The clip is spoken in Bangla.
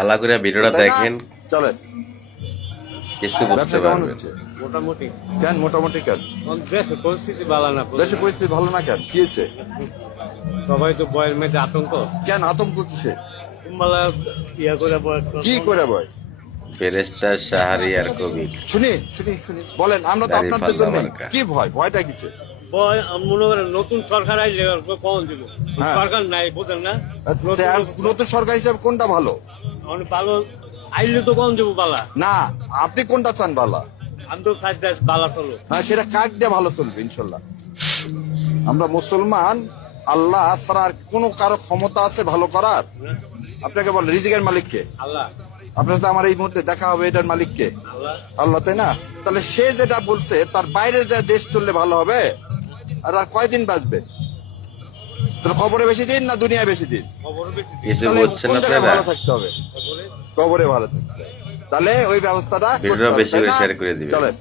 ভালো করে ভিডিওটা তাই না? দেখেন, চলেন। কিছু বুঝতে ব্যবসা কেমন পারবেন। হচ্ছে? মোটামুটি কেন মোটামুটি কেন? দেশের পরিস্থিতি ভালো না। দেশের পরিস্থিতি ভালো না কেন? কি হয়েছে? সবাই তো বয়ের মধ্যে আতঙ্ক। কেন আতঙ্ক কিসে? কুম্বালা ইয়া করে বয় কি করে ভয়? ব্যারিস্টার শাহরিয়ার কবির, শুনি শুনি শুনি বলেন, আমরা তো আপনার দাড়িপাল্লা জন্য মার্কা। কি ভয়? ভয়টা কিছু? বয় আমি মনে করেন নতুন সরকার আইলে কখন দিব। হ্যাঁ। সরকার নাই বুঝেন না। নতুন সরকার হিসাবে কোনটা ভালো? অনেক ভালো আইলে তো কখন দেবো বালা। না, আপনি কোনটা চান বালা? আমি তো সাইড বালা চলো। হ্যাঁ, সেটা কাক দিয়ে ভালো চলবে ইনশাল্লাহ। আমরা মুসলমান, আল্লাহ ছাড়া আর কোনো কারো ক্ষমতা আছে ভালো করার? আপনাকে বল, রিজিকের মালিককে? আল্লাহ আপনার সাথে আমার এই মুহূর্তে দেখা হবে, এটার মালিককে? আল্লাহ আল্লাহ, তাই না? তাহলে সে যেটা বলছে তার বাইরে যে দেশ চললে ভালো হবে, আর আর কয়দিন বাঁচবে? তাহলে কবরে বেশি দিন না দুনিয়া বেশি দিন? খবর বেশি কিছু তাহলে বুঝছেন কোন জায়গায় আপনারা? ভালো থাকতে হবে? খবরে কবরে ভালো থাকতে হবে। তাহলে ওই ব্যবস্থাটা করতে ভিডিওটা হবে, বেশি তাই করে না? শেয়ার করে দিবেন। চলেন।